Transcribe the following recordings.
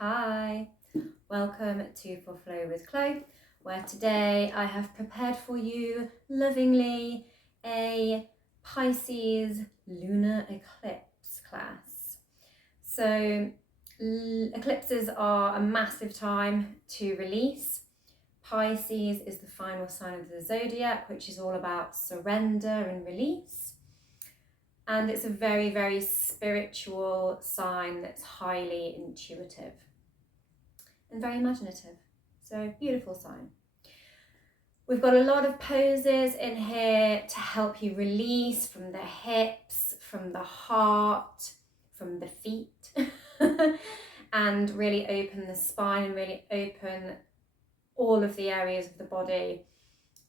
Hi, welcome to For Flow with Chloe, where today I have prepared for you lovingly a Pisces Lunar Eclipse class. So eclipses are a massive time to release. Pisces is the final sign of the zodiac, which is all about surrender and release. And it's a very, very spiritual sign that's highly intuitive and very imaginative. So beautiful sign. We've got a lot of poses in here to help you release from the hips, from the heart, from the feet, and really open the spine and really open all of the areas of the body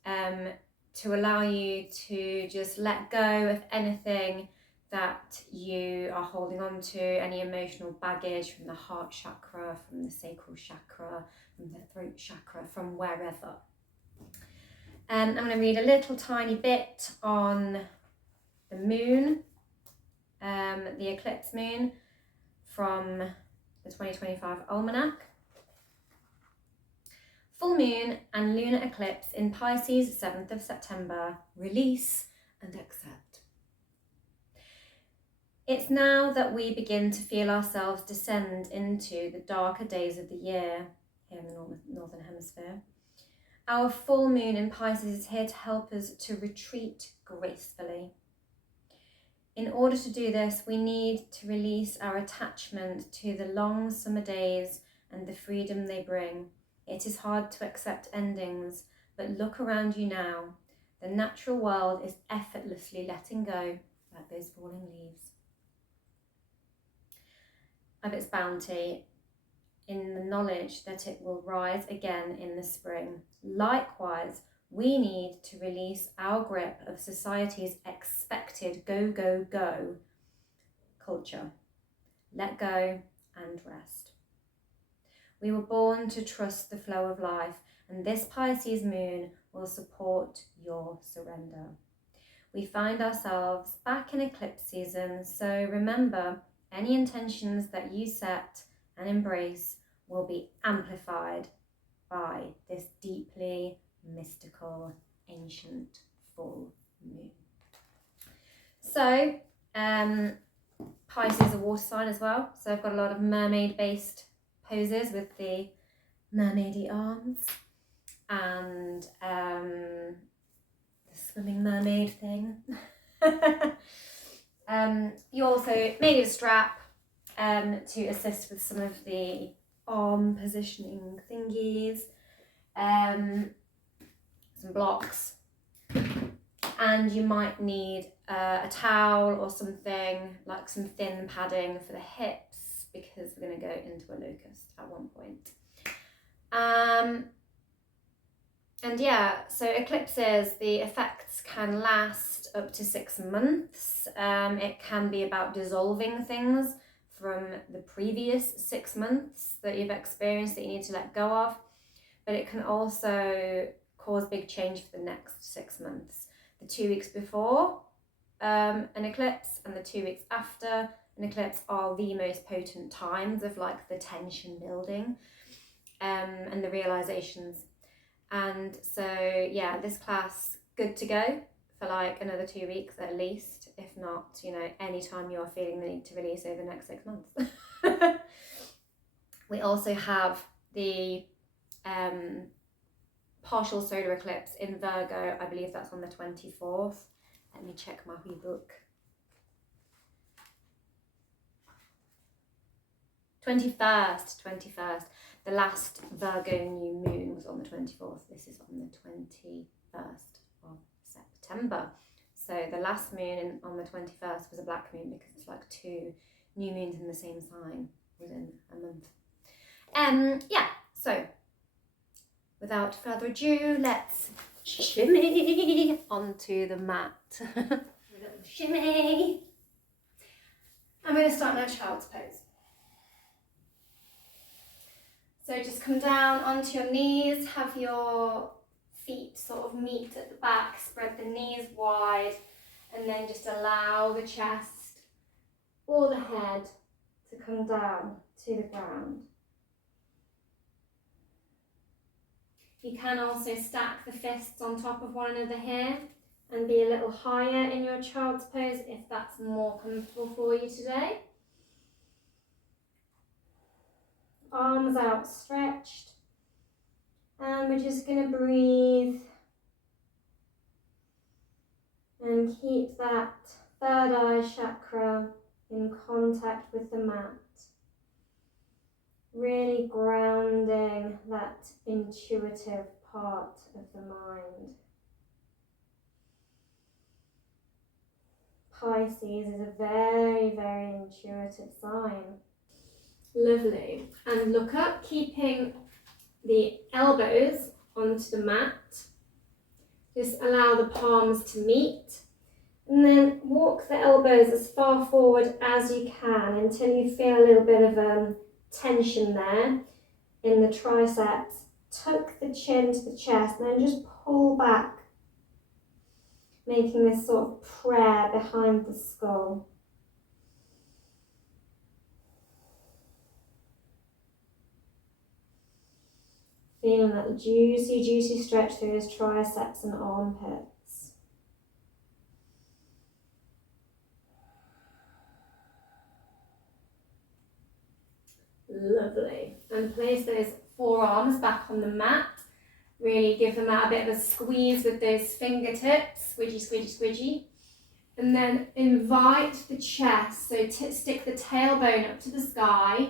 to allow you to just let go of anything that you are holding on to, any emotional baggage from the heart chakra, from the sacral chakra, from the throat chakra, from wherever. I'm going to read a little tiny bit on the moon, the eclipse moon from the 2025 almanac. Full moon and lunar eclipse in Pisces, 7th of September. Release and accept. It's now that we begin to feel ourselves descend into the darker days of the year here in the Northern Hemisphere. Our full moon in Pisces is here to help us to retreat gracefully. In order to do this, we need to release our attachment to the long summer days and the freedom they bring. It is hard to accept endings, but look around you now. The natural world is effortlessly letting go, like those falling leaves, of its bounty, in the knowledge that it will rise again in the spring. Likewise, we need to release our grip of society's expected go, go, go culture. Let go and rest. We were born to trust the flow of life, and this Pisces moon will support your surrender. We find ourselves back in eclipse season, so remember, any intentions that you set and embrace will be amplified by this deeply mystical, ancient full moon. So, Pisces is a water sign as well, so I've got a lot of mermaid-based poses with the mermaidy arms and the swimming mermaid thing. You also made a strap to assist with some of the arm positioning thingies, some blocks, and you might need a towel or something, like some thin padding for the hips, because we're going to go into a locust at one point. And yeah, so eclipses, the effects can last up to 6 months. It can be about dissolving things from the previous 6 months that you've experienced that you need to let go of, but it can also cause big change for the next 6 months. The 2 weeks before an eclipse and the 2 weeks after an eclipse are the most potent times of like the tension building and the realizations. And so yeah, this class good to go for like another 2 weeks at least, if not, you know, anytime you are feeling the need to release over the next 6 months. We also have the partial solar eclipse in Virgo. I believe that's on the 24th. Let me check my wee book. 21st. The last Virgo new moon was on the 24th. This is on the 21st of September. So the last moon on the 21st was a black moon because it's like 2 new moons in the same sign within a month. Yeah, so without further ado, let's shimmy onto the mat. A little shimmy. I'm going to start in a child's pose. So just come down onto your knees, have your feet sort of meet at the back, spread the knees wide, and then just allow the chest or the head to come down to the ground. You can also stack the fists on top of one another here and be a little higher in your child's pose if that's more comfortable for you today. Arms outstretched, and we're just going to breathe and keep that third eye chakra in contact with the mat. Really grounding that intuitive part of the mind. Pisces is a very, very intuitive sign. Lovely. And look up, keeping the elbows onto the mat. Just allow the palms to meet. And then walk the elbows as far forward as you can until you feel a little bit of tension there in the triceps. Tuck the chin to the chest and then just pull back, making this sort of prayer behind the skull. Feeling that juicy, juicy stretch through those triceps and armpits. Lovely. And place those forearms back on the mat. Really give them out a bit of a squeeze with those fingertips. Squidgy, squidgy, squidgy. And then invite the chest. So stick the tailbone up to the sky,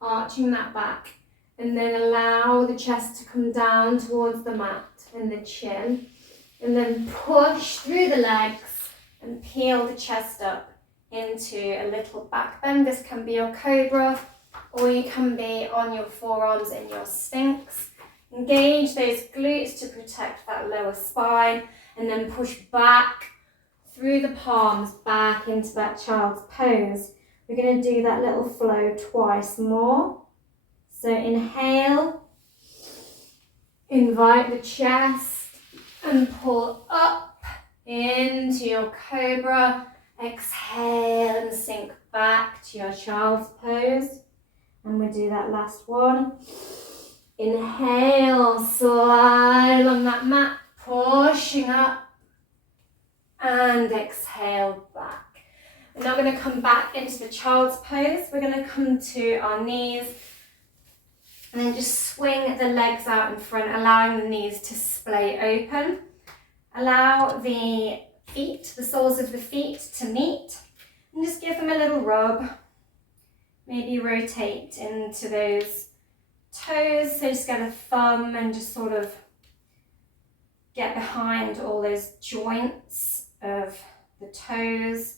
arching that back. And then allow the chest to come down towards the mat and the chin. And then push through the legs and peel the chest up into a little back bend. This can be your cobra, or you can be on your forearms in your sphinx. Engage those glutes to protect that lower spine, and then push back through the palms back into that child's pose. We're going to do that little flow twice more. So inhale, invite the chest and pull up into your cobra. Exhale and sink back to your child's pose. And we'll do that last one. Inhale, slide along that mat, pushing up. And exhale back. We're now going to come back into the child's pose. We're going to come to our knees. And then just swing the legs out in front, allowing the knees to splay open. Allow the feet, the soles of the feet to meet. And just give them a little rub. Maybe rotate into those toes. So just get a thumb and just sort of get behind all those joints of the toes.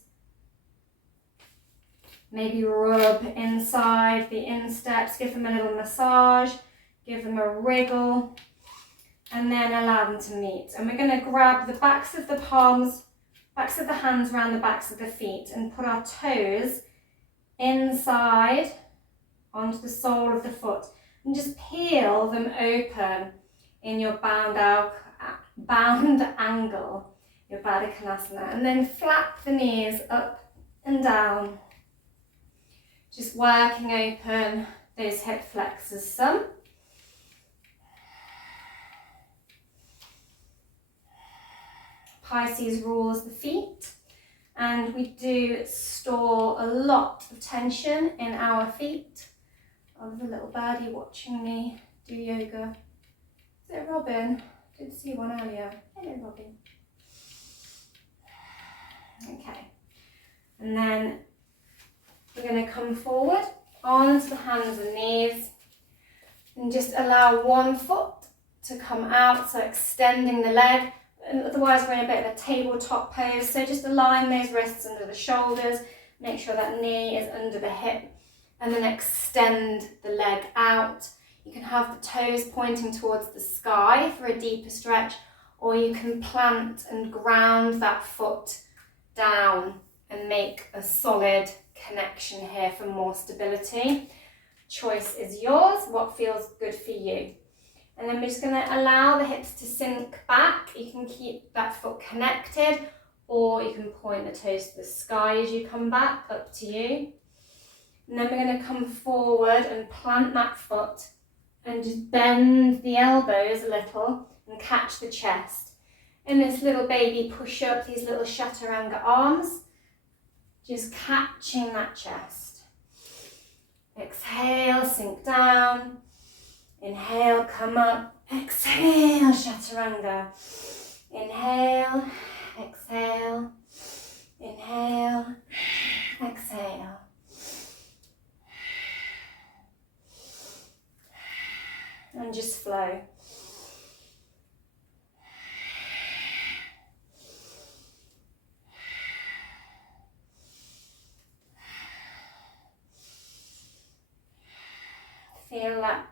Maybe rub inside the insteps, give them a little massage, give them a wriggle, and then allow them to meet. And we're going to grab the backs of the palms, backs of the hands around the backs of the feet, and put our toes inside onto the sole of the foot. And just peel them open in your bound angle, your Baddha-Konasana. And then flap the knees up and down. Just working open those hip flexors some. Pisces rules the feet, and we do store a lot of tension in our feet. Oh, there's a little birdie watching me do yoga. Is it Robin? I did see one earlier. Hello, Robin. Okay, and then we're going to come forward onto the hands and knees and just allow one foot to come out, so extending the leg. And otherwise we're in a bit of a tabletop pose, so just align those wrists under the shoulders, make sure that knee is under the hip, and then extend the leg out. You can have the toes pointing towards the sky for a deeper stretch, or you can plant and ground that foot down and make a solid connection here for more stability. Choice is yours, what feels good for you. And then we're just going to allow the hips to sink back. You can keep that foot connected, or you can point the toes to the sky as you come back, up to you. And then we're going to come forward and plant that foot And just bend the elbows a little and catch the chest. In this little baby push up, these little chaturanga arms, just catching that chest. Exhale, sink down. Inhale, come up. Exhale, chaturanga. Inhale, exhale. Inhale, exhale. And just flow. Feel that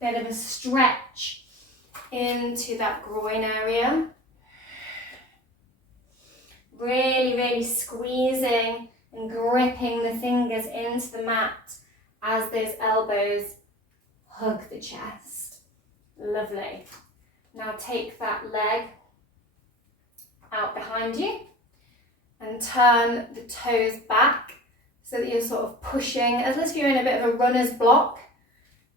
bit of a stretch into that groin area. Really, really squeezing and gripping the fingers into the mat as those elbows hug the chest. Lovely. Now take that leg out behind you and turn the toes back so that you're sort of pushing, as if you're in a bit of a runner's block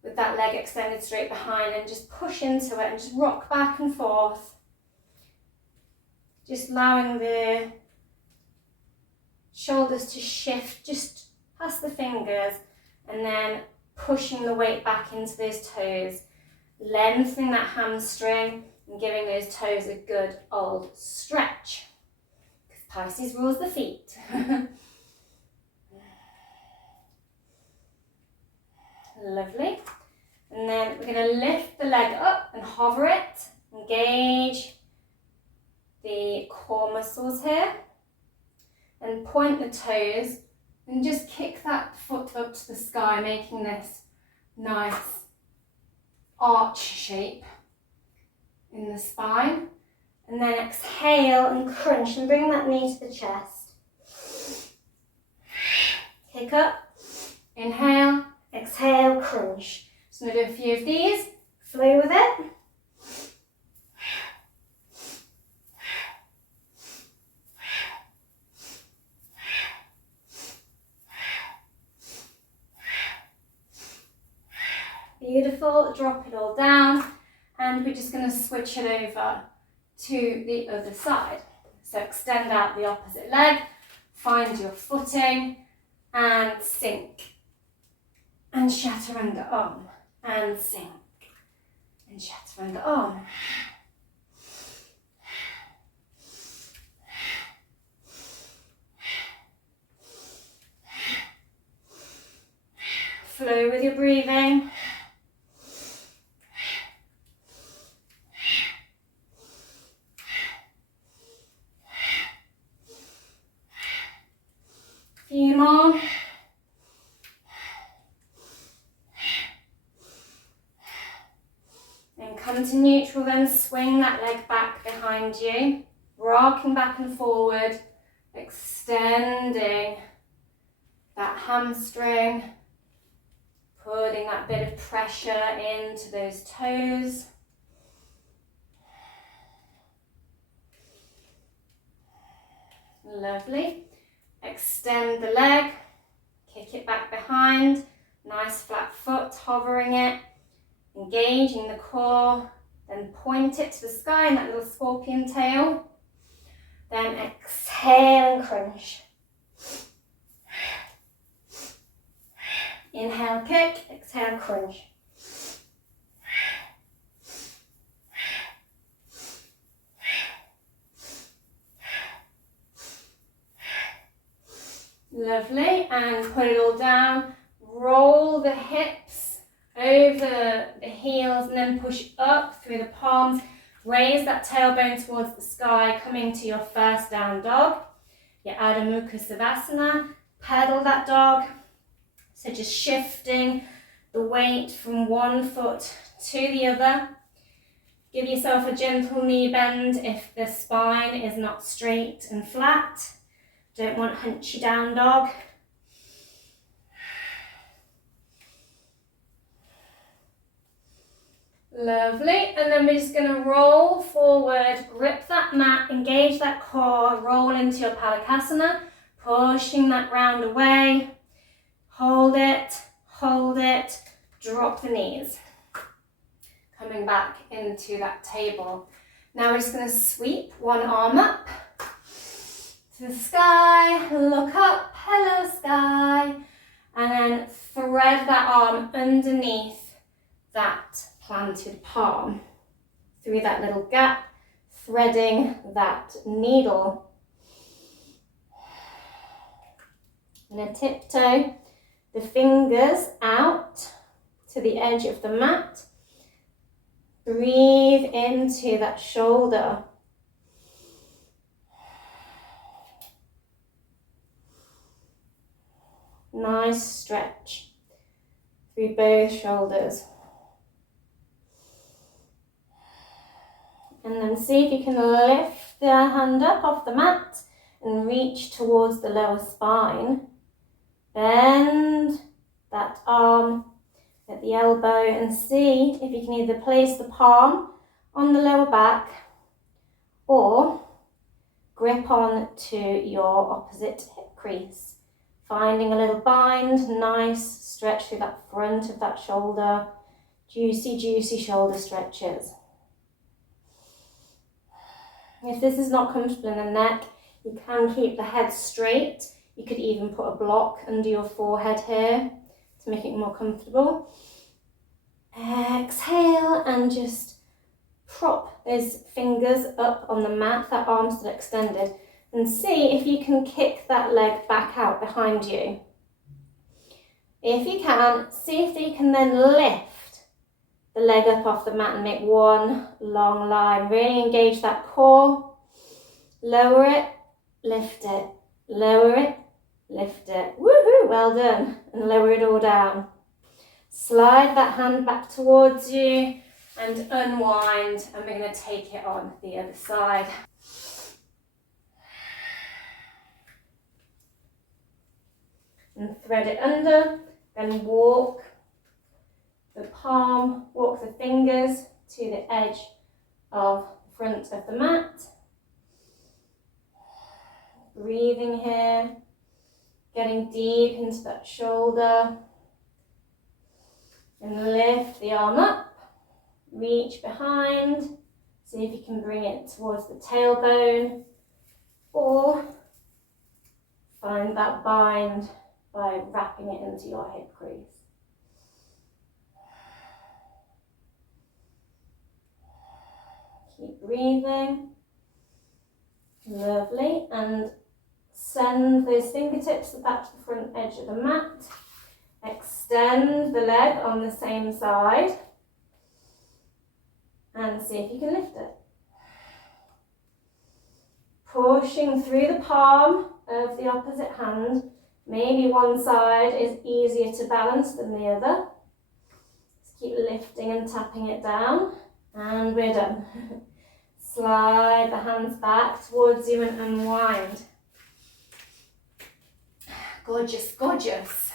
with that leg extended straight behind, and just push into it and just rock back and forth. Just allowing the shoulders to shift just past the fingers and then pushing the weight back into those toes, lengthening that hamstring and giving those toes a good old stretch. Because Pisces rules the feet. Lovely. And then we're going to lift the leg up and hover it. Engage the core muscles here. And point the toes and just kick that foot up to the sky, making this nice arch shape in the spine. And then exhale and crunch and bring that knee to the chest. Kick up, inhale, exhale, crunch. So I'm going to do a few of these, flow with it. Beautiful, drop it all down, and we're just going to switch it over to the other side. So extend out the opposite leg, find your footing, and sink. And chaturanga arm, and sink. And chaturanga arm. Flow with your breathing. Few more. And come to neutral, then swing that leg back behind you, rocking back and forward, extending that hamstring, putting that bit of pressure into those toes. Lovely. Extend the leg, kick it back behind, nice flat foot, hovering it, engaging the core, then point it to the sky in that little scorpion tail. Then exhale and crunch. Inhale, kick, exhale, crunch. Lovely, and put it all down. Roll the hips over the heels and then push up through the palms. Raise that tailbone towards the sky, coming to your first down dog, your Adho Mukha Shavasnana. Pedal that dog. So just shifting the weight from one foot to the other. Give yourself a gentle knee bend if the spine is not straight and flat. Don't want hunchy down dog. Lovely, and then we're just going to roll forward, grip that mat, engage that core, roll into your palakasana, pushing that round away. Hold it, drop the knees. coming back into that table. Now we're just going to sweep one arm up to the sky, look up, hello sky, and then thread that arm underneath that planted palm through that little gap, threading that needle. I'm going to tiptoe the fingers out to the edge of the mat. Breathe into that shoulder. Nice stretch through both shoulders. And then see if you can lift the hand up off the mat and reach towards the lower spine. Bend that arm at the elbow and see if you can either place the palm on the lower back or grip on to your opposite hip crease. Finding a little bind, nice stretch through that front of that shoulder. Juicy, juicy shoulder stretches. If this is not comfortable in the neck, you can keep the head straight. You could even put a block under your forehead here to make it more comfortable. Exhale and just prop those fingers up on the mat, that arm still extended, and see if you can kick that leg back out behind you. If you can, see if you can then lift the leg up off the mat and make one long line. Really engage that core. Lower it, lift it, lower it, lift it. Woohoo, well done. And lower it all down. Slide that hand back towards you and unwind, and we're going to take it on the other side. And thread it under, then walk the palm, walk the fingers to the edge of the front of the mat. Breathing here, getting deep into that shoulder. And lift the arm up, reach behind, see if you can bring it towards the tailbone, or find that bind by wrapping it into your hip crease. Keep breathing. Lovely. And send those fingertips back to the front edge of the mat. Extend the leg on the same side and see if you can lift it. Pushing through the palm of the opposite hand. Maybe one side is easier to balance than the other. Just keep lifting and tapping it down, and we're done. Slide the hands back towards you and unwind. Gorgeous, gorgeous.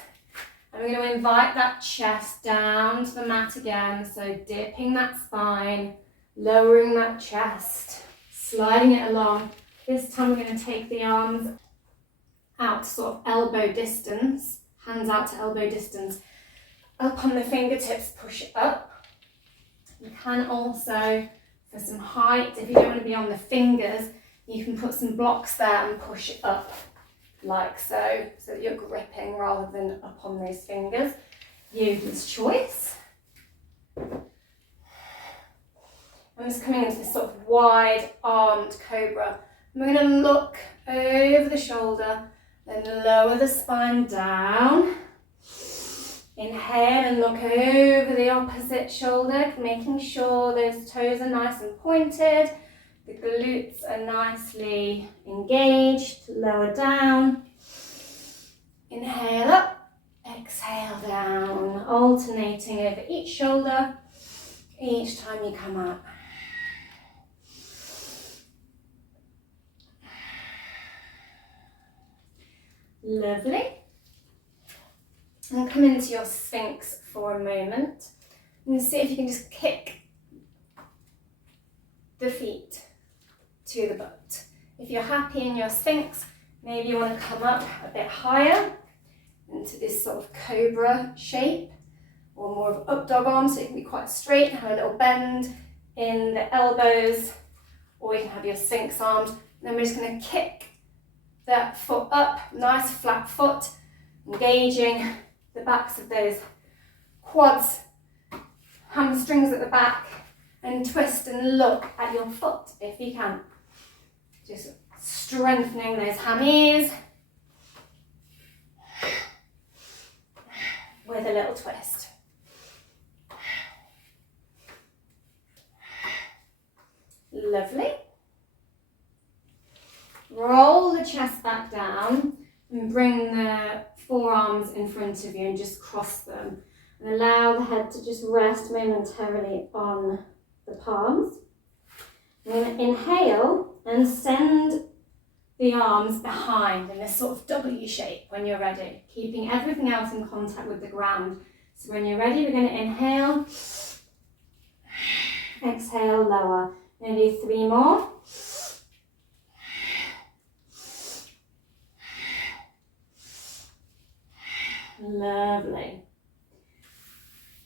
And we're going to invite that chest down to the mat again. So dipping that spine, lowering that chest, sliding it along. This time we're going to take the arms out to sort of elbow distance, hands out to elbow distance. Up on the fingertips, push it up. You can also, for some height, if you don't want to be on the fingers, you can put some blocks there and push it up. Like so that you're gripping rather than up on those fingers. Yogi's choice. I'm just coming into this sort of wide armed cobra. We're going to look over the shoulder, then lower the spine down. Inhale and look over the opposite shoulder, making sure those toes are nice and pointed. The glutes are nicely engaged. Lower down. Inhale up, exhale down. Alternating over each shoulder each time you come up. Lovely. And come into your Sphinx for a moment. And see if you can just kick the feet to the butt. If you're happy in your Sphinx, maybe you want to come up a bit higher into this sort of cobra shape. or more of up dog arms, so you can be quite straight, have a little bend in the elbows, or you can have your Sphinx arms. And then we're just going to kick that foot up, nice flat foot, engaging the backs of those quads, hamstrings at the back, and twist and look at your foot if you can. Just strengthening those hammies with a little twist. Lovely. Roll the chest back down and bring the forearms in front of you and just cross them. And allow the head to just rest momentarily on the palms. And then inhale and send the arms behind in this sort of W shape when you're ready, keeping everything else in contact with the ground. So when you're ready, we're going to inhale, exhale, lower. We're going to do 3 more. Lovely.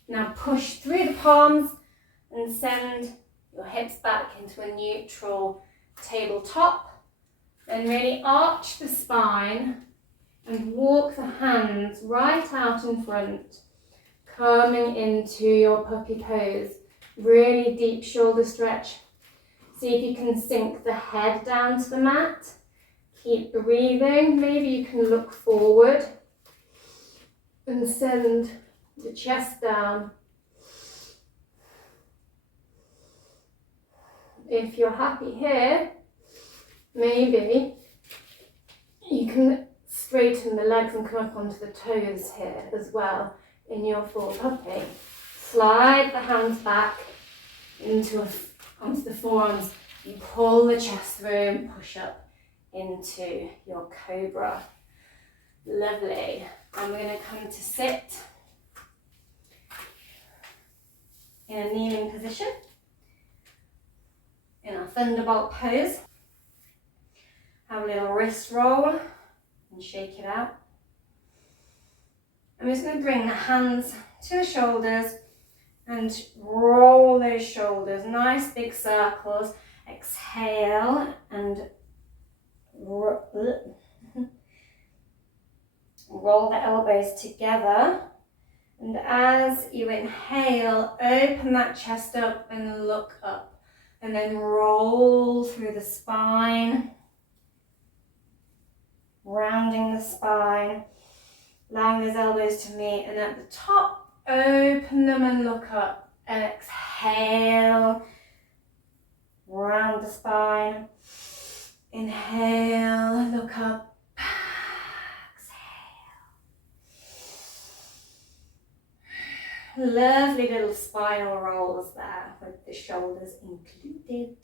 Now push through the palms and send your hips back into a neutral tabletop. And really arch the spine and walk the hands right out in front, coming into your puppy pose. Really deep shoulder stretch. See if you can sink the head down to the mat. Keep breathing. Maybe you can look forward and send the chest down. If you're happy here, maybe you can straighten the legs and come up onto the toes here as well in your full puppy. Slide the hands back onto the forearms and pull the chest through and push up into your cobra. Lovely. And we're going to come to sit in a kneeling position in our thunderbolt pose. Have a little wrist roll and shake it out. I'm just going to bring the hands to the shoulders and roll those shoulders, nice big circles. Exhale and roll the elbows together. And as you inhale, open that chest up and look up. And then roll through the spine, rounding the spine, allowing those elbows to meet. And at the top, open them and look up. And exhale, round the spine. Inhale, look up. Lovely little spinal rolls there with the shoulders included.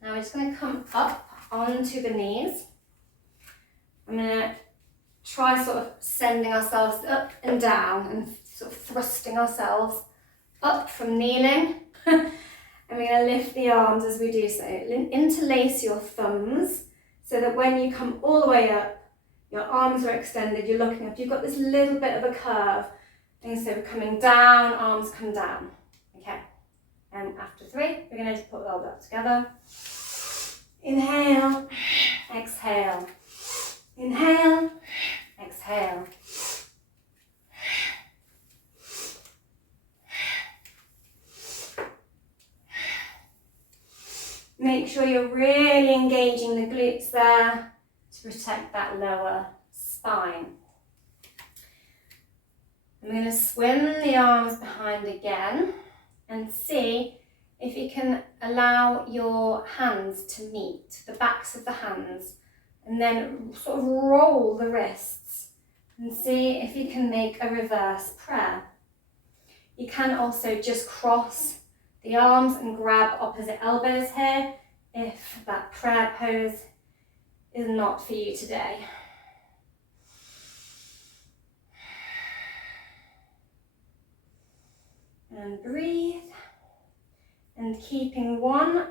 Now we're just going to come up onto the knees. I'm going to try sort of sending ourselves up and down and sort of thrusting ourselves up from kneeling. And we're going to lift the arms as we do so. Interlace your thumbs so that when you come all the way up, your arms are extended, you're looking up, you've got this little bit of a curve. And so we're coming down, arms come down. Okay, and after 3, we're going to put it all back together. Inhale, exhale. Inhale, exhale. Make sure you're really engaging the glutes there to protect that lower spine. I'm going to swim the arms behind again and see if you can allow your hands to meet the backs of the hands, and then sort of roll the wrists and see if you can make a reverse prayer. You can also just cross the arms and grab opposite elbows here if that prayer pose is not for you today. And breathe, and keeping one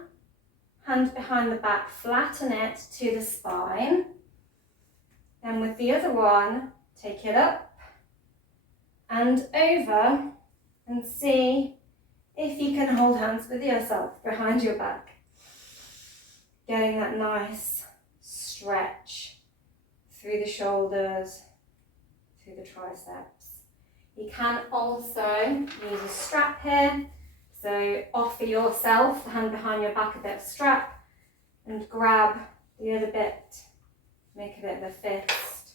hand behind the back, flatten it to the spine, and with the other one, take it up and over, and see if you can hold hands with yourself behind your back. Getting that nice stretch through the shoulders, through the triceps. You can also use a strap here. So offer yourself the hand behind your back, a bit of strap, and grab the other bit, make a bit of a fist,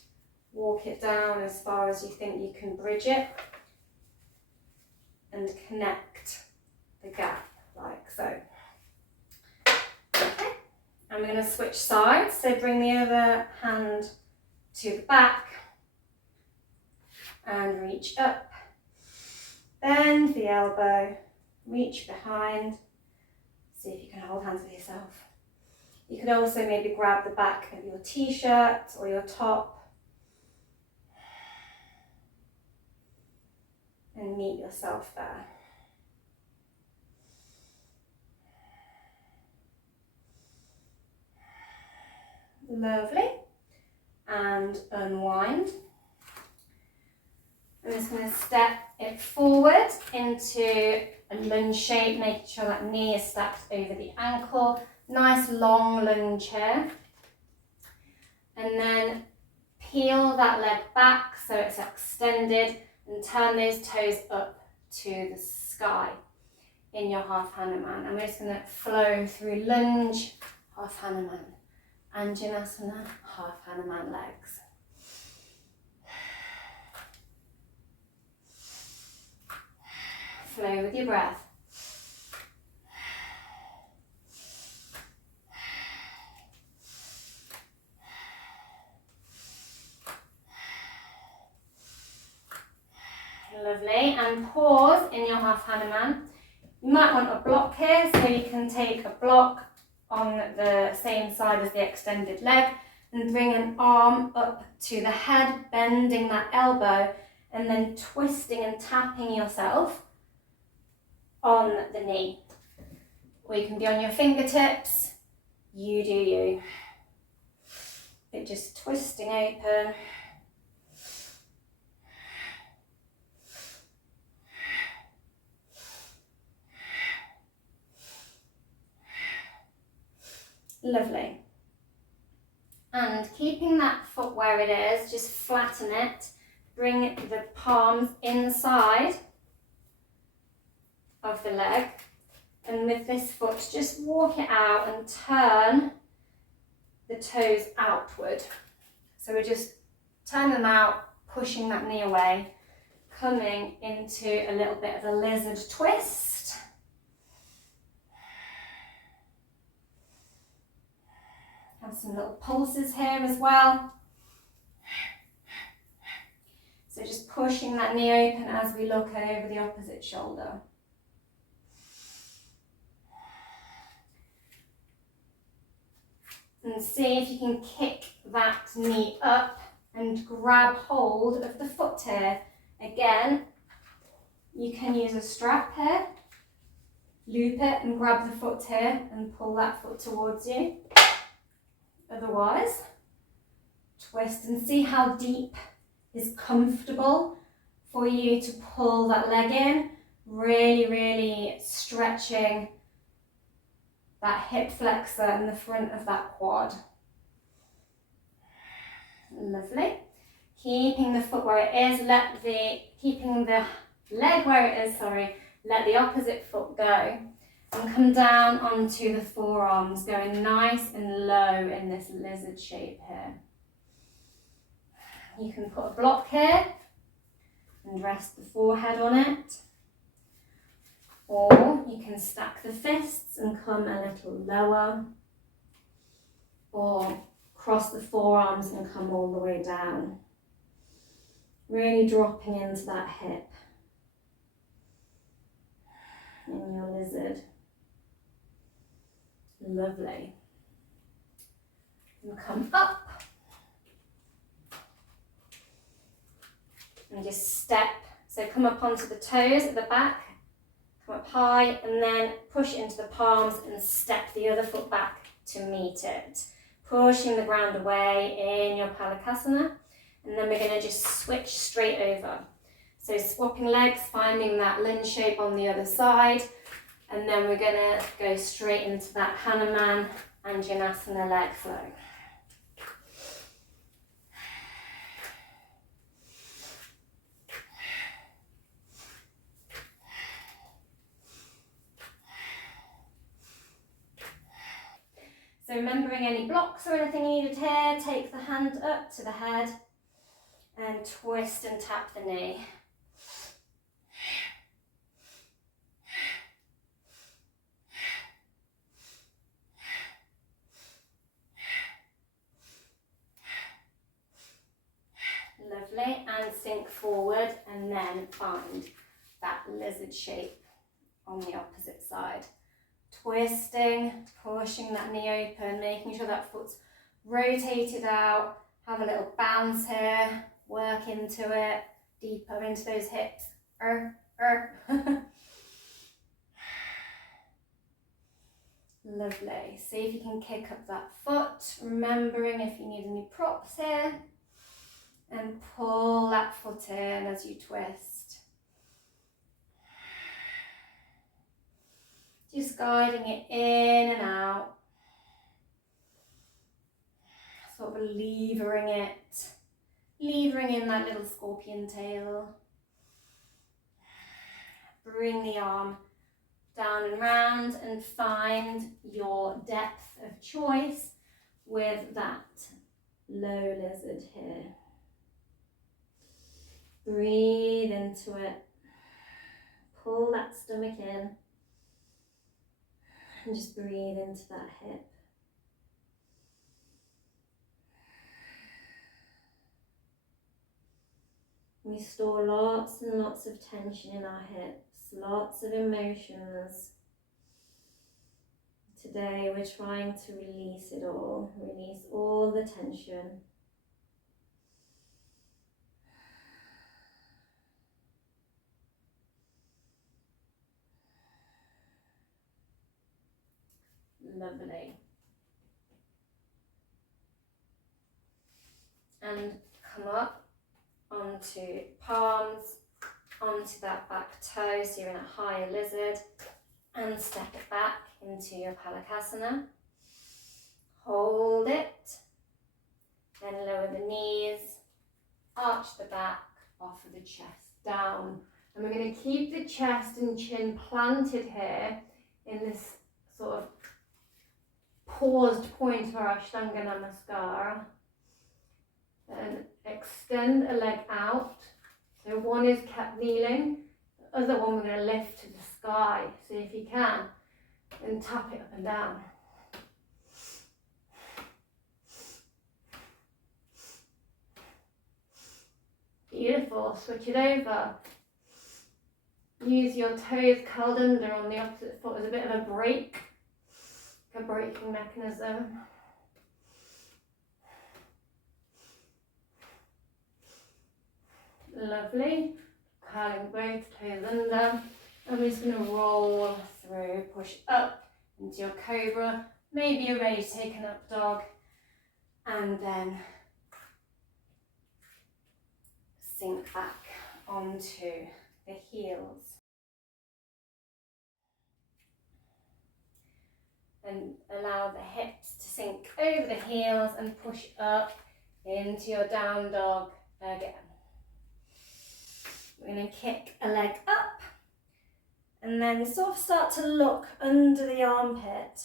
walk it down as far as you think you can bridge it, and connect the gap like so. Okay, and we're going to switch sides, so bring the other hand to the back and reach up, bend the elbow, reach behind, see if you can hold hands with yourself. You could also maybe grab the back of your t-shirt or your top and meet yourself there. Lovely. And unwind. I'm just going to step it forward into a lunge shape, making sure that knee is stacked over the ankle. Nice long lunge here. And then peel that leg back so it's extended and turn those toes up to the sky in your half Hanuman. I'm just going to flow through lunge, half Hanuman, Anjaneyasana, half Hanuman legs. Flow with your breath. Lovely, and pause in your half Hanuman. You might want a block here, so you can take a block on the same side as the extended leg and bring an arm up to the head, bending that elbow and then twisting and tapping yourself on the knee. Or you can be on your fingertips, you do you. But just twisting open. Lovely. And keeping that foot where it is, just flatten it. Bring the palms inside of the leg. And with this foot, just walk it out and turn the toes outward. So we're just turning them out, pushing that knee away, coming into a little bit of a lizard twist. Have some little pulses here as well. So just pushing that knee open as we look over the opposite shoulder. And see if you can kick that knee up and grab hold of the foot here. Again, you can use a strap here, loop it and grab the foot here and pull that foot towards you. Otherwise, twist and see how deep is comfortable for you to pull that leg in. Really, really stretching that hip flexor and the front of that quad. Lovely. Keeping the foot where it is, keeping the leg where it is, let the opposite foot go. And come down onto the forearms, going nice and low in this lizard shape here. You can put a block here and rest the forehead on it. Or you can stack the fists and come a little lower. Or cross the forearms and come all the way down. Really dropping into that hip in your lizard. Lovely. And come up. And just step. So come up onto the toes at the back. Come up high and then push into the palms and step the other foot back to meet it. Pushing the ground away in your palakasana. And then we're going to just switch straight over. So So swapping legs, finding that lunge shape on the other side, and then we're going to go straight into that Hanuman Anjaneyasana leg flow. So remembering any blocks or anything needed here, take the hand up to the head and twist and tap the knee. Lovely, and sink forward and then find that lizard shape on the opposite side. Twisting, pushing that knee open, making sure that foot's rotated out. Have a little bounce here, work into it, deeper into those hips. Lovely. See if you can kick up that foot, remembering if you need any props here. And pull that foot in as you twist. Just guiding it in and out. Sort of levering it. Levering in that little scorpion tail. Bring the arm down and round and find your depth of choice with that low lizard here. Breathe into it. Pull that stomach in. And just breathe into that hip. We store lots and lots of tension in our hips, lots of emotions. Today we're trying to release it all, release all the tension. Lovely. And come up onto palms, onto that back toe, so you're in a higher lizard, and step it back into your palakasana. Hold it, then lower the knees, arch the back, offer the chest down. And we're going to keep the chest and chin planted here in this sort of paused point of our Ashtanga Namaskar. Then extend a leg out. So one is kept kneeling, the other one we're going to lift to the sky. So if you can, then tap it up and down. Beautiful, switch it over. Use your toes curled under on the opposite foot as a bit of a brake, like a braking mechanism. Lovely. Curling both toes under. And we're just going to roll through, push up into your cobra. Maybe you're ready to take an up dog. And then sink back onto the heels. And allow the hips to sink over the heels and push up into your down dog again. We're going to kick a leg up and then sort of start to look under the armpit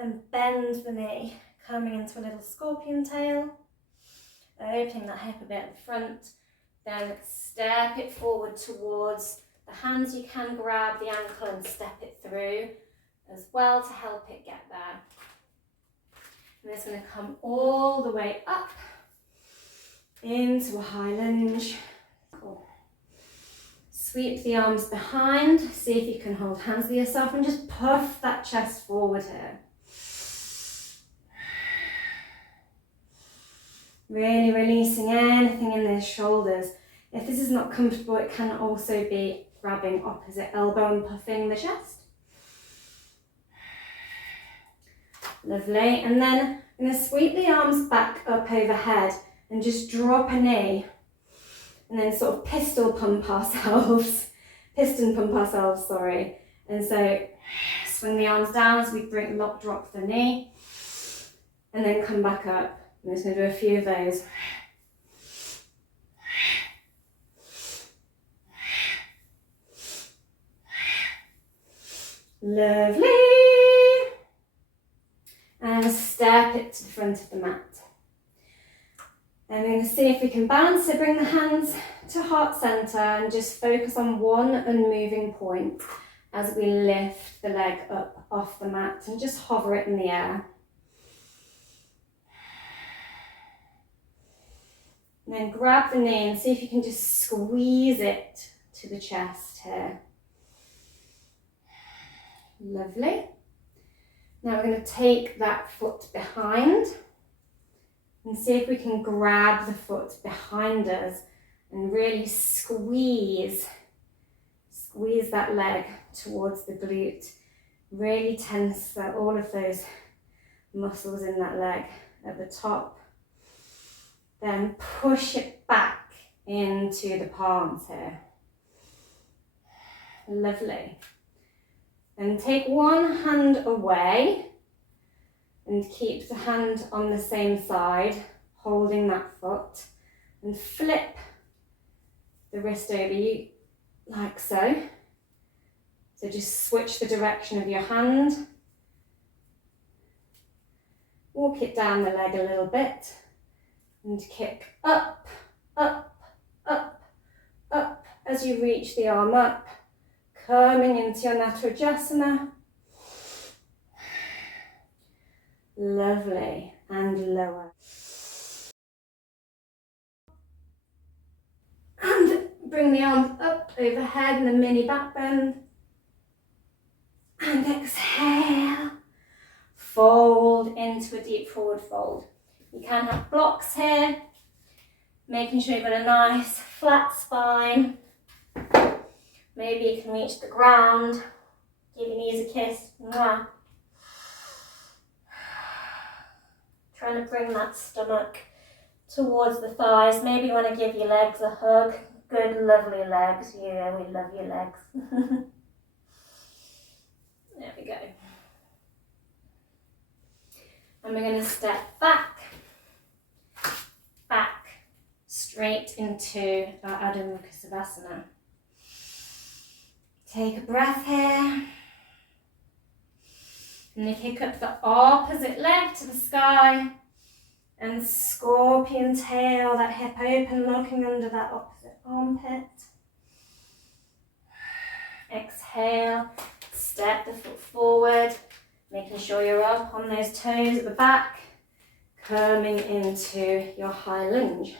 and bend the knee, coming into a little scorpion tail, opening that hip a bit at the front, then step it forward towards the hands. You can grab the ankle and step it through as well to help it get there. And it's going to come all the way up into a high lunge. Cool. Sweep the arms behind, see if you can hold hands to yourself and just puff that chest forward here. Really releasing anything in the shoulders. If this is not comfortable, it can also be grabbing opposite elbow and puffing the chest. Lovely, and then I'm going to sweep the arms back up overhead and just drop a knee and then sort of piston pump ourselves, sorry. And so swing the arms down as we drop the knee, and then come back up. I'm just going to do a few of those. Lovely. And step it to the front of the mat. And we're going to see if we can balance it, bring the hands to heart center and just focus on one unmoving point as we lift the leg up off the mat and just hover it in the air. And then grab the knee and see if you can just squeeze it to the chest here. Lovely. Now we're going to take that foot behind and see if we can grab the foot behind us and really squeeze that leg towards the glute. Really tense all of those muscles in that leg at the top. Then push it back into the palms here. Lovely. And take one hand away and keep the hand on the same side, holding that foot, and flip the wrist over you like so. So just switch the direction of your hand. Walk it down the leg a little bit and kick up, up, up, up as you reach the arm up, coming into your Naginyasana. Lovely. And lower. And bring the arms up overhead in a mini back bend. And exhale. Fold into a deep forward fold. You can have blocks here, making sure you've got a nice flat spine. Maybe you can reach the ground. Give your knees a kiss. Mwah. Trying to bring that stomach towards the thighs. Maybe you want to give your legs a hug. Good, lovely legs. Yeah, we love your legs. There we go. And we're going to step back, straight into our Adho Mukha Shavasnana. Take a breath here. And you kick up the opposite leg to the sky and scorpion tail, that hip open, looking under that opposite armpit. Exhale, step the foot forward, making sure you're up on those toes at the back, coming into your high lunge.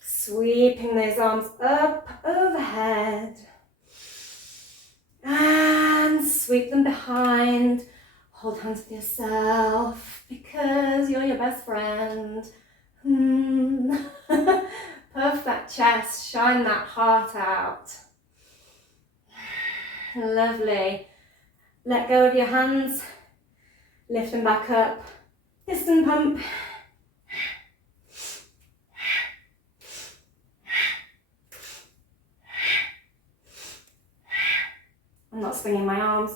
Sweeping those arms up overhead. And sweep them behind. Hold hands with yourself because you're your best friend. Puff that chest, shine that heart out. Lovely. Let go of your hands. Lift them back up. Piston pump. I'm not swinging my arms.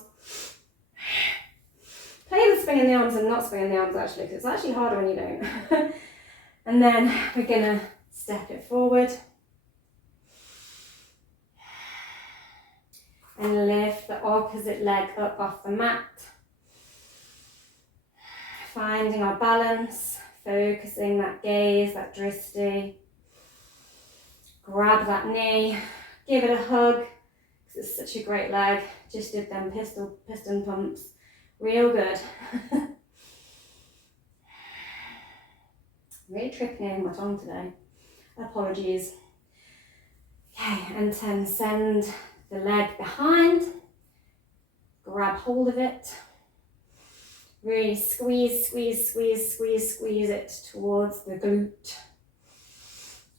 Play with swinging the arms and not swinging the arms actually, because it's actually harder when you don't. And then we're gonna step it forward. And lift the opposite leg up off the mat. Finding our balance, focusing that gaze, that drishti. Grab that knee, give it a hug. It's such a great leg. Just did them piston pumps. Real good. Really tripping over my tongue today. Apologies. Okay, and then send the leg behind. Grab hold of it. Really squeeze it towards the glute.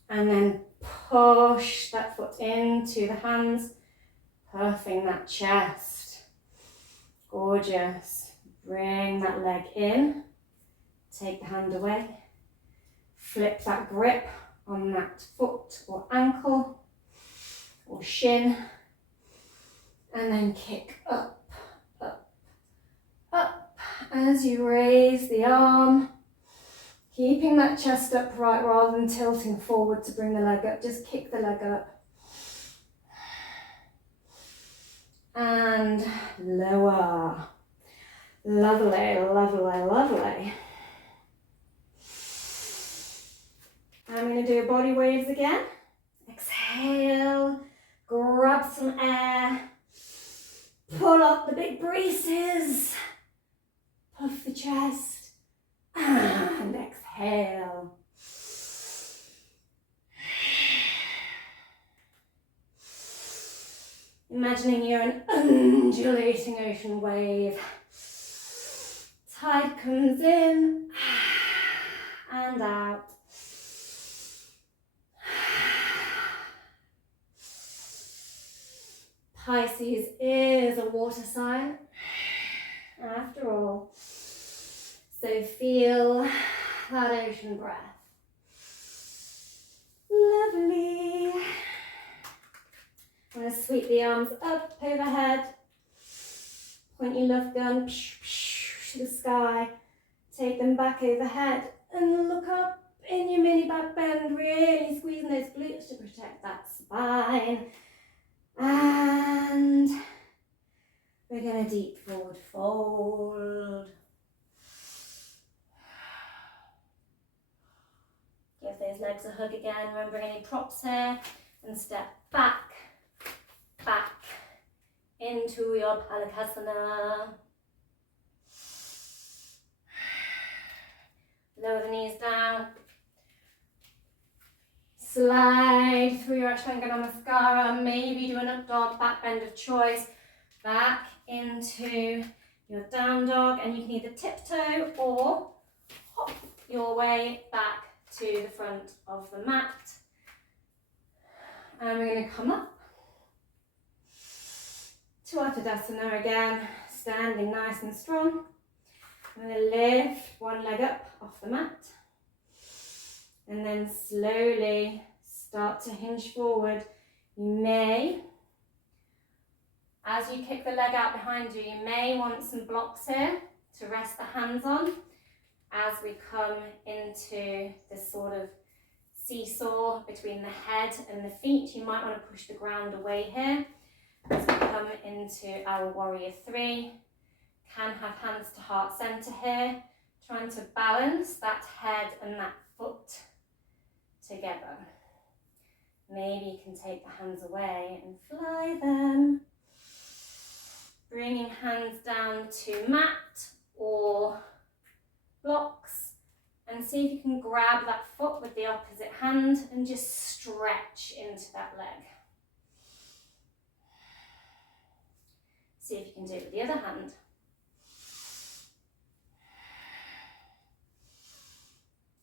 And then push that foot into the hands. Puffing that chest. Gorgeous. Bring that leg in. Take the hand away. Flip that grip on that foot or ankle or shin, and then kick up, up, up as you raise the arm, keeping that chest upright rather than tilting forward to bring the leg up. Just kick the leg up. And lower. Lovely, lovely, lovely. I'm going to do body waves again. Exhale, grab some air, pull up the big braces, puff the chest, and exhale. Imagining you're an undulating ocean wave. Tide comes in and out. Pisces is a water sign, after all. So feel that ocean breath. Lovely. I'm going to sweep the arms up overhead. Point your love gun to the sky. Take them back overhead and look up in your mini back bend. Really squeezing those glutes to protect that spine. And we're going to deep forward fold. Give those legs a hug again. Remembering any props here. And step back into your palakasana. Lower the knees down. Slide through your Ashtanga Namaskara. Maybe do an up dog, back bend of choice. Back into your down dog, and you can either tiptoe or hop your way back to the front of the mat. And we're going to come up to our Tadasana again, standing nice and strong. I'm going to lift one leg up off the mat and then slowly start to hinge forward. You may, as you kick the leg out behind you, you may want some blocks here to rest the hands on as we come into this sort of seesaw between the head and the feet. You might want to push the ground away here as we come into our warrior three. Can have hands to heart center here, trying to balance that head and that foot together. Maybe you can take the hands away and fly them. Bringing hands down to mat or blocks, and see if you can grab that foot with the opposite hand and just stretch into that leg. See if you can do it with the other hand.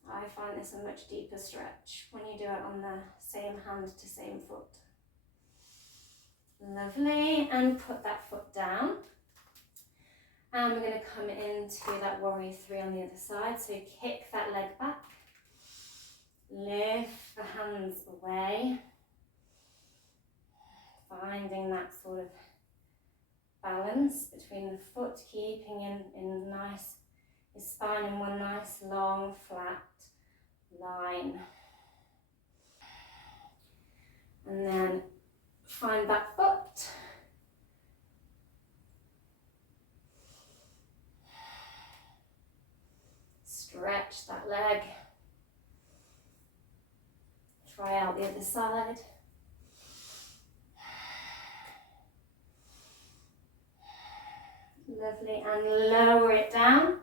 I find this a much deeper stretch when you do it on the same hand to same foot. Lovely, and put that foot down. And we're going to come into that warrior three on the other side. So kick that leg back, lift the hands away, finding that sort of balance between the foot, keeping in nice, your spine in one nice long flat line. And then find that foot. Stretch that leg. Try out the other side. Lovely, and lower it down.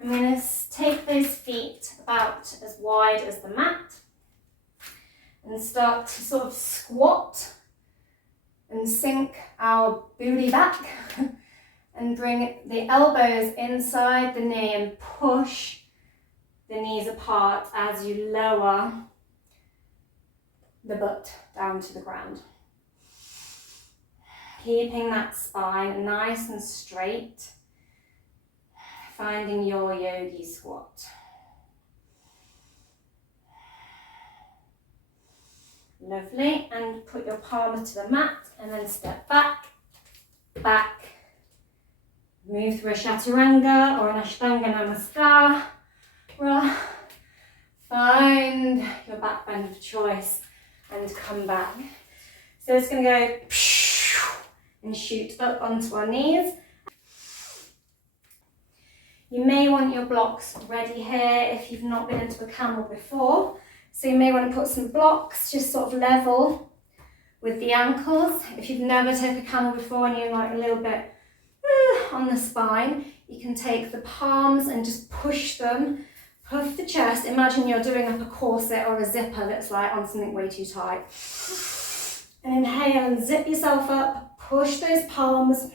I'm going to take those feet about as wide as the mat and start to sort of squat and sink our booty back and bring the elbows inside the knee and push the knees apart as you lower the butt down to the ground. Keeping that spine nice and straight, finding your yogi squat. Lovely. And put your palms to the mat and then step back, back. Move through a chaturanga or an ashtanga namaskar. Find your back bend of choice and come back. So it's going to go and shoot up onto our knees. You may want your blocks ready here if you've not been into a camel before. So you may want to put some blocks just sort of level with the ankles. If you've never taken a camel before and you're like a little bit on the spine, you can take the palms and just push them, puff the chest. Imagine you're doing up a corset or a zipper that's like on something way too tight. And inhale and zip yourself up, push those palms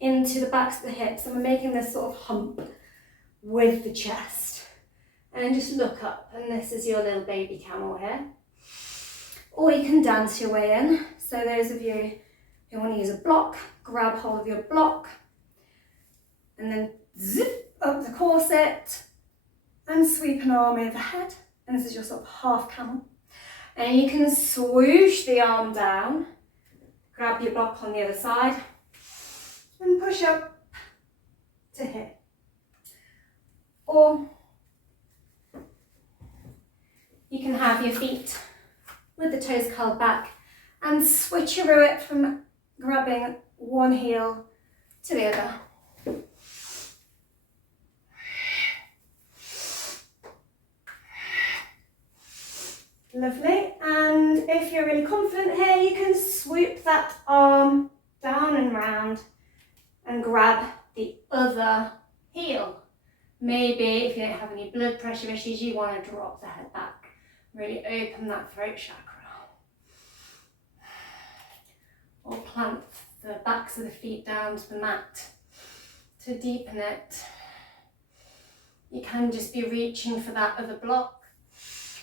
into the backs of the hips, and we're making this sort of hump with the chest. And just look up, and this is your little baby camel here. Or you can dance your way in. So those of you who want to use a block, grab hold of your block, and then zip up the corset, and sweep an arm overhead. And this is your sort of half camel. And you can swoosh the arm down, grab your block on the other side, and push up to here. Or you can have your feet with the toes curled back and switcheroo it from grabbing one heel to the other. Lovely. And if you're really confident here, you can swoop that arm down and round and grab the other heel. Maybe if you don't have any blood pressure issues, you want to drop the head back. Really open that throat chakra. Or plant the backs of the feet down to the mat to deepen it. You can just be reaching for that other block.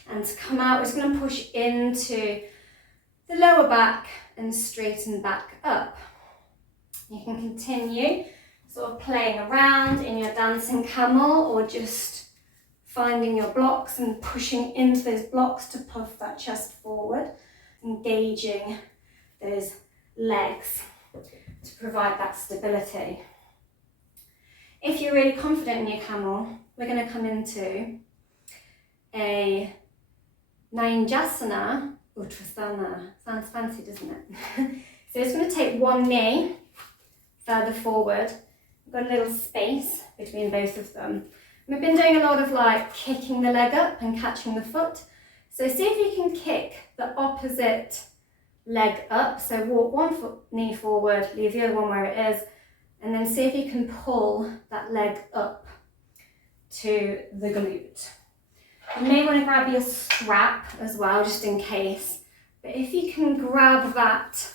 And to come out, we're just going to push into the lower back and straighten back up. You can continue sort of playing around in your dancing camel, or just finding your blocks and pushing into those blocks to puff that chest forward, engaging those legs to provide that stability. If you're really confident in your camel, we're going to come into a Naginyasana Ustrasana. Sounds fancy, doesn't it? So it's going to take one knee further forward. We've got a little space between both of them. We've been doing a lot of like kicking the leg up and catching the foot. So see if you can kick the opposite leg up. So walk one knee forward, leave the other one where it is, and then see if you can pull that leg up to the glute. You may want to grab your strap as well, just in case. But if you can grab that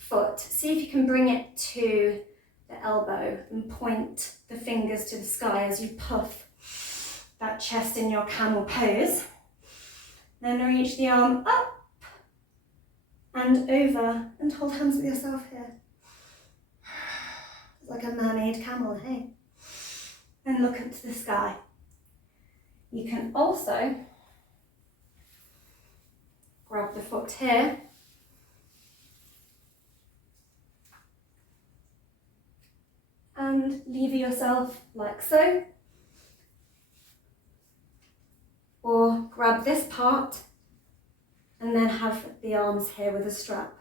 foot, see if you can bring it to the elbow and point the fingers to the sky as you puff that chest in your camel pose. Then reach the arm up and over and hold hands with yourself here. It's like a mermaid camel, hey? And look up to the sky. You can also grab the foot here and lever yourself like so, or grab this part and then have the arms here with a strap.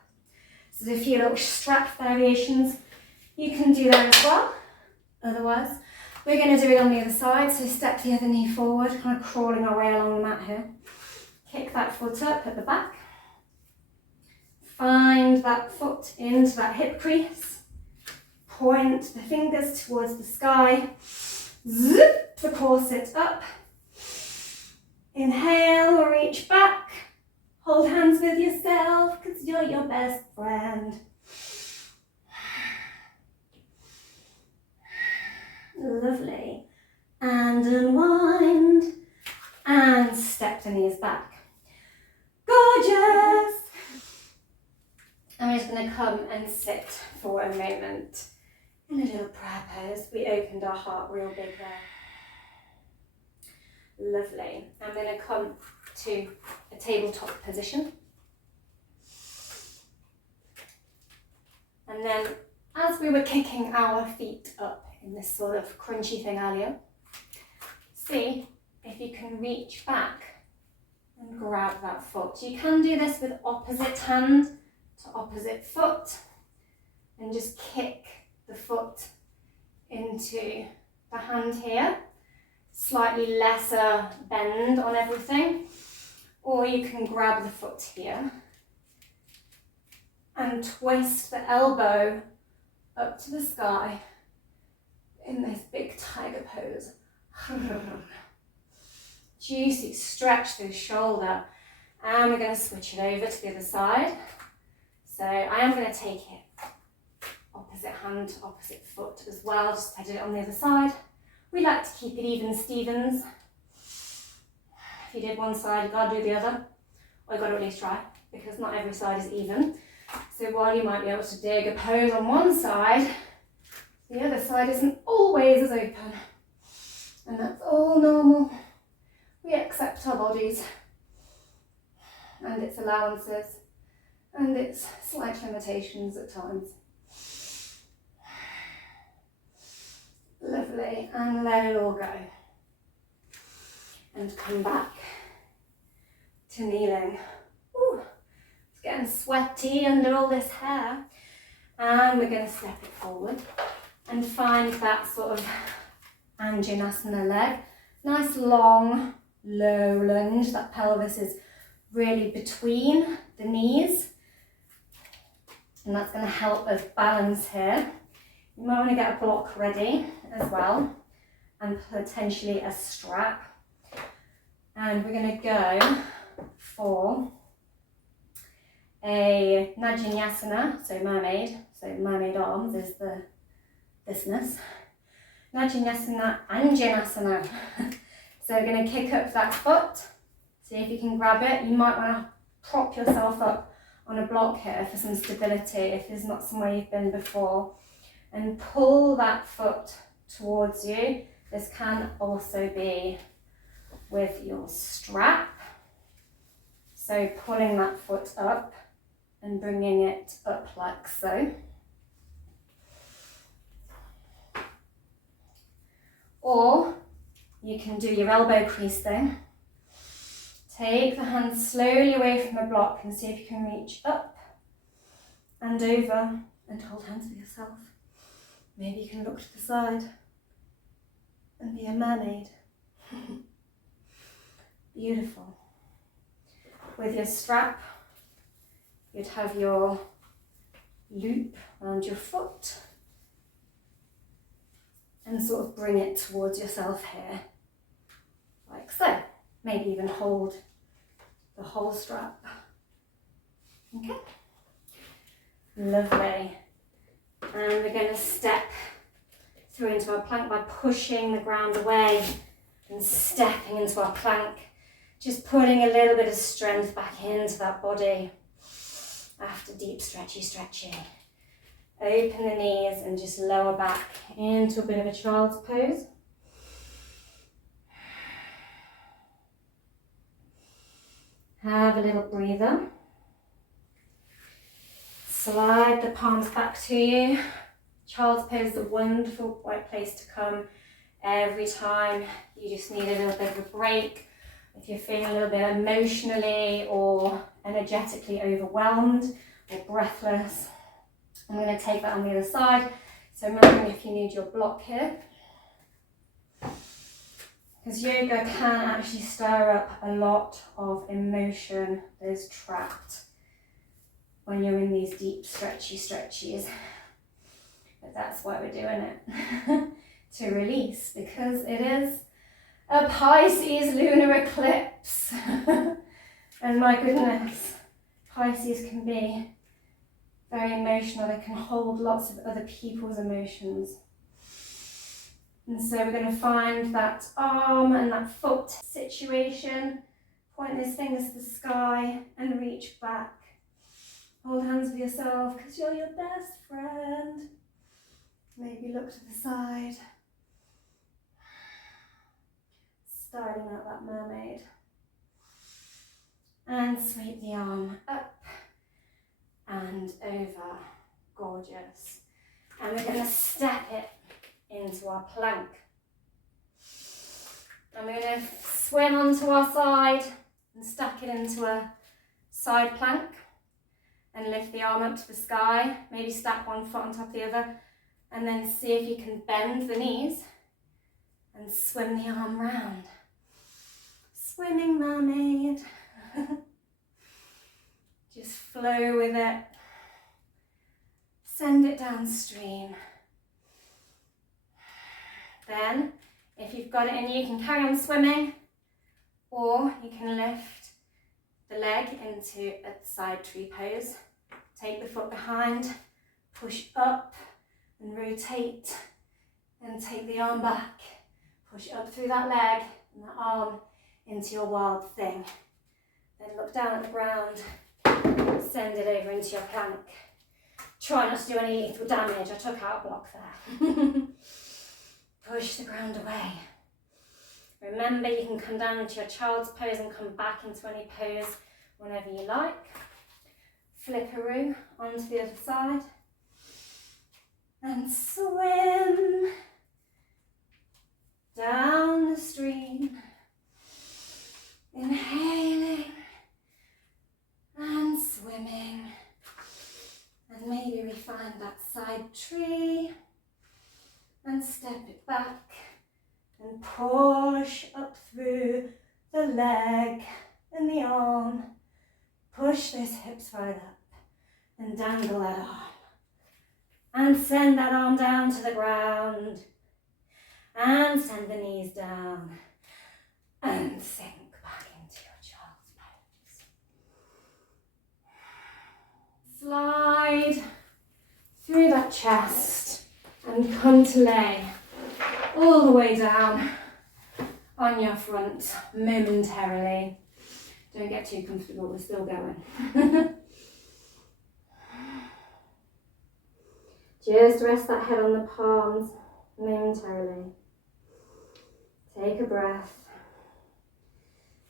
So there's a few little strap variations you can do there as well. Otherwise, we're going to do it on the other side, so step the other knee forward, kind of crawling our way along the mat here. Kick that foot up at the back. Find that foot into that hip crease. Point the fingers towards the sky. Zip the corset up. Inhale, reach back. Hold hands with yourself because you're your best friend. Lovely. And unwind. And step the knees back. Gorgeous. I'm just going to come and sit for a moment in a little prayer pose. We opened our heart real big there. Lovely. I'm going to come to a tabletop position. And then, as we were kicking our feet up in this sort of crunchy thing earlier, see if you can reach back and grab that foot. You can do this with opposite hand to opposite foot and just kick the foot into the hand here. Slightly lesser bend on everything. Or you can grab the foot here and twist the elbow up to the sky in this big tiger pose. Juicy stretch through the shoulder. And we're going to switch it over to the other side. So I am going to take it opposite hand, opposite foot as well, just I did it on the other side. We like to keep it even Stevens. If you did one side, you've got to do the other, or you've got to at least try, because not every side is even. So while you might be able to dig a pose on one side, the other side isn't always as open. And that's all normal. We accept our bodies and its allowances and its slight limitations at times. Lovely, and let it all go. And come back to kneeling. Ooh, it's getting sweaty under all this hair. And we're going to step it forward and find that sort of Anjaneyasana leg. Nice long, low lunge. That pelvis is really between the knees. And that's going to help us balance here. You might want to get a block ready as well, and potentially a strap. And we're going to go for a Naginyasana, so mermaid arms is the thisness. Naginyasana Anjaneyasana. So we're going to kick up that foot, see if you can grab it. You might want to prop yourself up on a block here for some stability if there's not somewhere you've been before. And pull that foot towards you. This can also be with your strap. So pulling that foot up and bringing it up like so. Or you can do your elbow crease thing. Take the hand slowly away from the block and see if you can reach up and over and hold hands with yourself. Maybe you can look to the side and be a mermaid. Beautiful. With your strap, you'd have your loop around your foot and sort of bring it towards yourself here, like so. Maybe even hold the whole strap. Okay. Lovely. And we're going to step through into our plank by pushing the ground away and stepping into our plank. Just putting a little bit of strength back into that body after deep stretchy. Open the knees and just lower back into a bit of a child's pose. Have a little breather. Slide the palms back to you. Child's pose is a wonderful right place to come every time you just need a little bit of a break. If you're feeling a little bit emotionally or energetically overwhelmed or breathless. I'm going to take that on the other side. So remembering if you need your block here. Because yoga can actually stir up a lot of emotion that is trapped when you're in these deep stretchies. But that's why we're doing it. To release, because it is a Pisces lunar eclipse. And my goodness, Pisces can be very emotional. They can hold lots of other people's emotions. And so we're going to find that arm and that foot situation. Point those fingers to the sky and reach back. Hold hands with yourself because you're your best friend. Maybe look to the side. styling out that mermaid. And sweep the arm up and over. Gorgeous. And we're going to step it into our plank. And we're going to swim onto our side and stack it into a side plank. And lift the arm up to the sky. Maybe stack one foot on top of the other. And then see if you can bend the knees and swim the arm round. Swimming mermaid. Just flow with it. Send it downstream. Then, if you've got it in you, you can carry on swimming, or you can lift the leg into a side tree pose. Take the foot behind, push up and rotate, and take the arm back. Push up through that leg and that arm into your wild thing. Then look down at the ground, send it over into your plank. Try not to do any lethal damage. I took out a block there. Push the ground away. Remember, you can come down into your child's pose and come back into any pose whenever you like. Flickaroo onto the other side. And swim down the stream. Inhaling and swimming. And maybe we find that side tree and step it back and push up through the leg and the arm. Push those hips right up and dangle that arm. And send that arm down to the ground. And send the knees down. And sink back into your child's pose. Slide through that chest and come to lay all the way down on your front momentarily. Don't get too comfortable, we're still going. Just rest that head on the palms momentarily. Take a breath.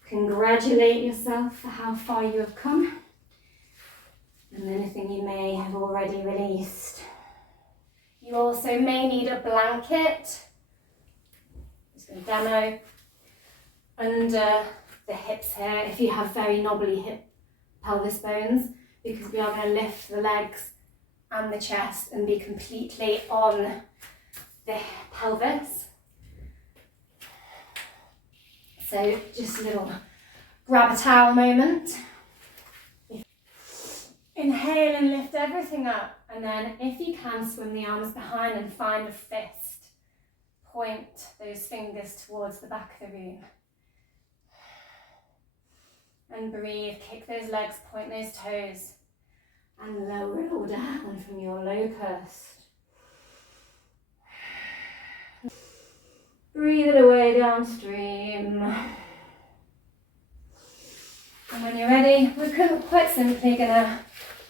Congratulate yourself for how far you have come and anything you may have already released. You also may need a blanket. Just going to demo under the hips here if you have very knobbly hip pelvis bones, because we are going to lift the legs and the chest and be completely on the pelvis. So just a little grab a towel moment. Inhale and lift everything up, and then if you can, swim the arms behind and find a fist. Point those fingers towards the back of the room. And breathe, kick those legs, point those toes, and lower it all down from your locust. Breathe it away downstream. And when you're ready, we're quite simply gonna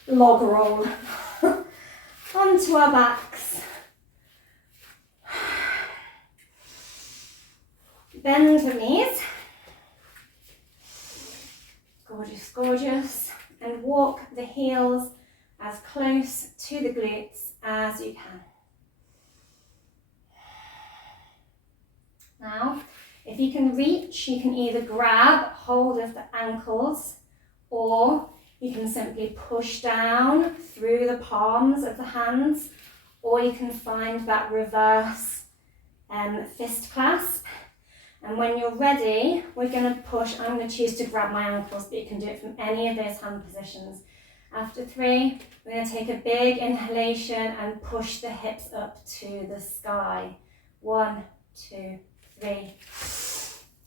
log roll onto our backs. Bend the knees. Gorgeous, gorgeous. And walk the heels as close to the glutes as you can. Now, if you can reach, you can either grab hold of the ankles, or you can simply push down through the palms of the hands, or you can find that reverse fist clasp. And when you're ready, we're going to push. I'm going to choose to grab my ankles, but you can do it from any of those hand positions. After 3, we're going to take a big inhalation and push the hips up to the sky. 1, 2, 3.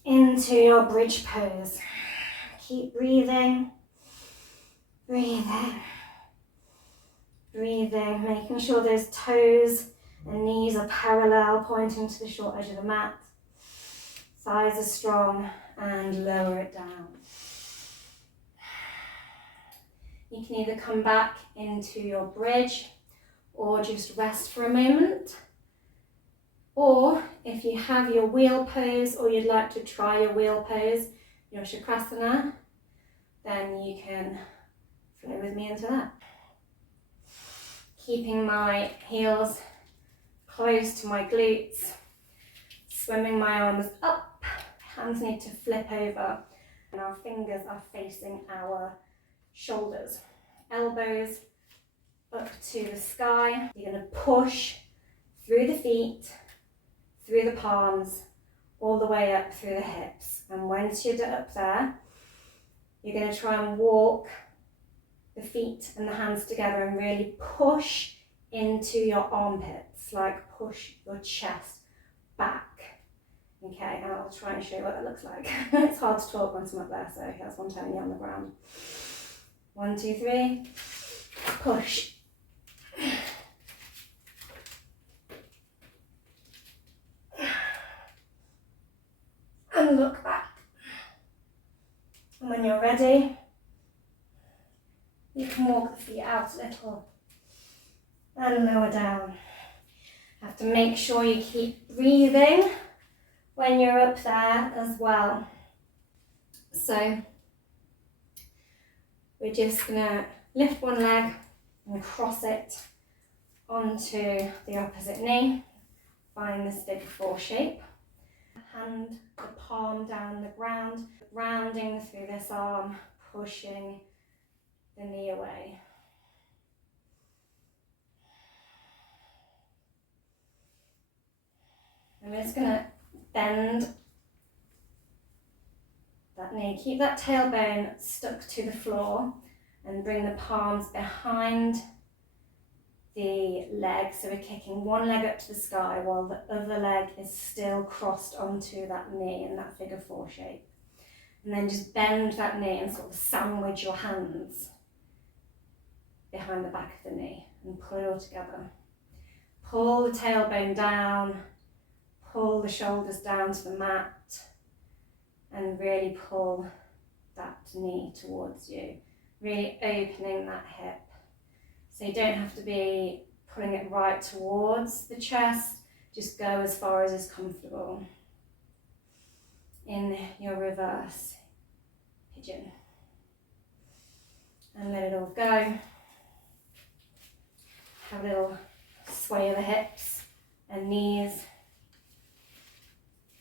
Into your bridge pose. Keep breathing. Breathing. Breathing. Making sure those toes and knees are parallel, pointing to the short edge of the mat. Thighs are strong, and lower it down. You can either come back into your bridge or just rest for a moment. Or if you have your wheel pose, or you'd like to try your wheel pose, your chakrasana, then you can flow with me into that. Keeping my heels close to my glutes, swimming my arms up, hands need to flip over, and our fingers are facing our shoulders. Elbows up to the sky. You're going to push through the feet, through the palms, all the way up through the hips. And once you're up there, you're going to try and walk the feet and the hands together and really push into your armpits, like push your chest back. Okay, and I'll try and show you what that looks like. It's hard to talk once I'm up there, so that's one turning you on the ground. 1, 2, 3, push. And look back. And when you're ready, you can walk the feet out a little and lower down. Have to make sure you keep breathing when you're up there as well. So we're just gonna lift one leg and cross it onto the opposite knee. Find this figure 4 shape. Hand the palm down the ground, rounding through this arm, pushing the knee away. And we're just going to bend that knee. Keep that tailbone stuck to the floor and bring the palms behind the leg. So we're kicking one leg up to the sky while the other leg is still crossed onto that knee in that figure 4 shape. And then just bend that knee and sort of sandwich your hands behind the back of the knee and pull it all together. Pull the tailbone down, pull the shoulders down to the mat, and really pull that knee towards you, really opening that hip. So you don't have to be pulling it right towards the chest, just go as far as is comfortable. In your reverse pigeon. And let it all go. Have a little sway of the hips and knees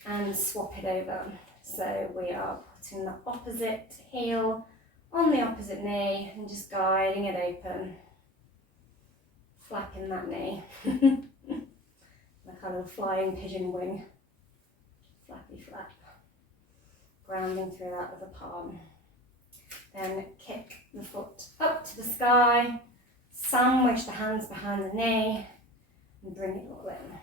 and swap it over. So we are putting the opposite heel on the opposite knee and just guiding it open. Flapping that knee. Like a little flying pigeon wing. Flappy flap. Grounding through that with the palm. Then kick the foot up to the sky, sandwich the hands behind the knee, and bring it all in.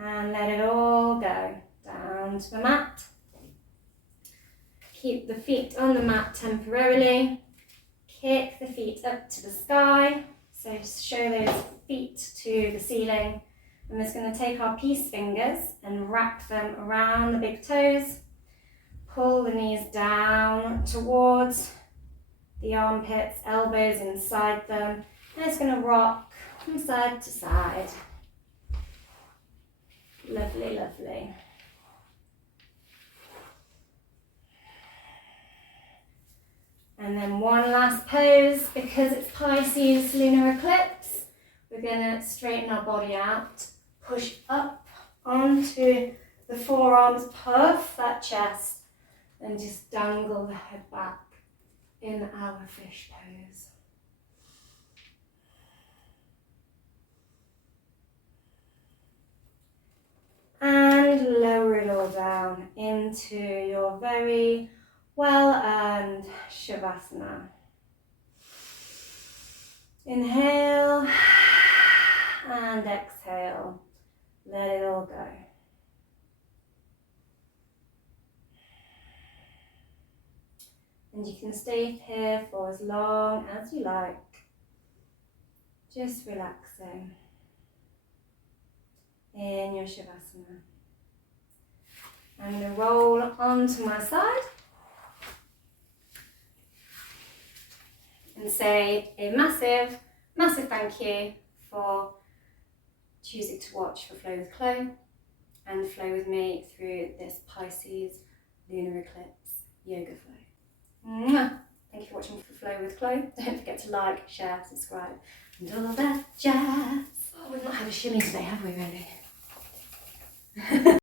And let it all go down to the mat. Keep the feet on the mat temporarily. Kick the feet up to the sky. So show those feet to the ceiling. I'm just going to take our peace fingers and wrap them around the big toes. Pull the knees down towards the armpits, elbows inside them. And it's going to rock from side to side. Lovely, lovely. And then one last pose, because it's Pisces Lunar Eclipse. We're going to straighten our body out, push up onto the forearms, puff that chest, and just dangle the head back in our fish pose. And lower it all down into your very well-earned Shavasnana. Inhale and exhale. Let it all go. And you can stay here for as long as you like. Just relaxing in your Shavasana. I'm going to roll onto my side. and say a massive, massive thank you for choosing to watch for Flow with Chloe and flow with me through this Pisces Lunar Eclipse yoga flow. Mwah! Thank you for watching for Flow with Chloe. Don't forget to like, share, subscribe, and all that jazz. Oh, we've not had a shimmy today, have we really?